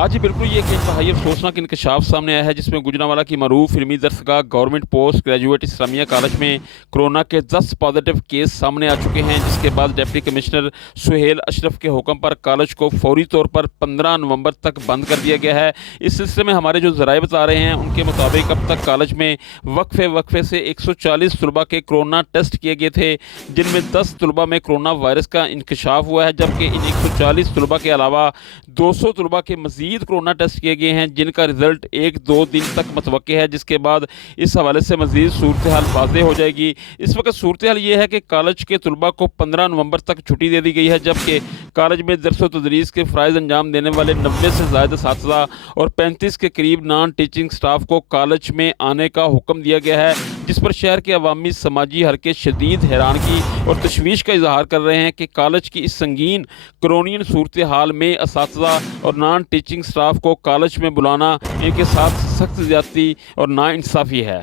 آج ہی بالکل یہ ایک انتہائی افسوسناک انکشاف سامنے آیا ہے جس میں گوجرانوالہ کی معروف علمی درسگاہ گورنمنٹ پوسٹ گریجویٹ اسلامیہ کالج میں کرونا کے 10 پازیٹیو کیس سامنے آ چکے ہیں، جس کے بعد ڈپٹی کمشنر سہیل اشرف کے حکم پر کالج کو فوری طور پر 15 نومبر تک بند کر دیا گیا ہے۔ اس سلسلے میں ہمارے جو ذرائع بتا رہے ہیں ان کے مطابق اب تک کالج میں وقفے سے 140 طلباء کے کرونا ٹیسٹ کیے گئے تھے، جن میں 10 طلباء میں کرونا وائرس کا انکشاف ہوا ہے، جبکہ ان 140 طلباء کے علاوہ 200 طلباء کے مزید کرونا ٹیسٹ کیے گئے ہیں، جن کا رزلٹ 1-2 دن تک متوقع ہے، جس کے بعد اس حوالے سے مزید صورتحال واضح ہو جائے گی۔ اس وقت صورتحال یہ ہے کہ کالج کے طلباء کو 15 نومبر تک چھٹی دے دی گئی ہے، جبکہ کالج میں درس و تدریس کے فرائض انجام دینے والے 90 سے زائد اساتذہ اور 35 کے قریب نان ٹیچنگ سٹاف کو کالج میں آنے کا حکم دیا گیا ہے، جس پر شہر کے عوامی سماجی حلقے شدید حیرانگی اور تشویش کا اظہار کر رہے ہیں کہ کالج کی اس سنگین کرونین صورتحال میں اساتذہ اور نان ٹیچنگ سٹاف کو کالج میں بلانا ان کے ساتھ سخت زیادتی اور ناانصافی ہے۔